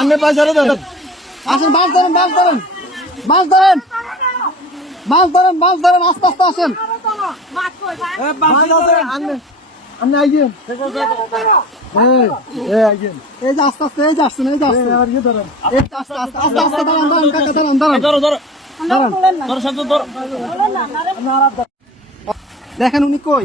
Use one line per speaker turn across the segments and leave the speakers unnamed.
আমি পয়সারে দেন
আসেন মাছ ধরেন মাছ ধরেন। মাছ ধরেন। মাছ ধরেন মাছ ধরেন আস্তে আস্তে আসেন।
এ
এই যে আস্তে আস্তে এই যে আসছেন এই যে আসছেন।
আর ধরেন।
এই যে আস্তে আস্তে আস্তে আস্তে দাঁড়ান দাঁড়ান কাকা দাঁড়ান দাঁড়ান
ধরো ধরো।
দাঁড়ান
ধরো শান্ত ধরো।
দেখেন উনি কই?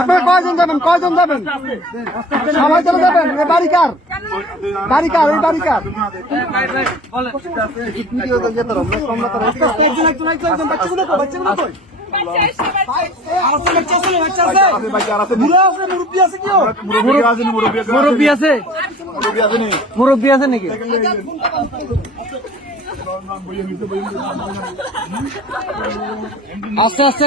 আপনারা কয়জন যাবেন? কয়জন যাবেন? সবাই চলে যাবেন? বাড়ি কার? বাড়ি কার? এই বাড়ি কার?
মুরব্বী আছে নাকি? আস্তে আস্তে।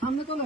সামনে চলে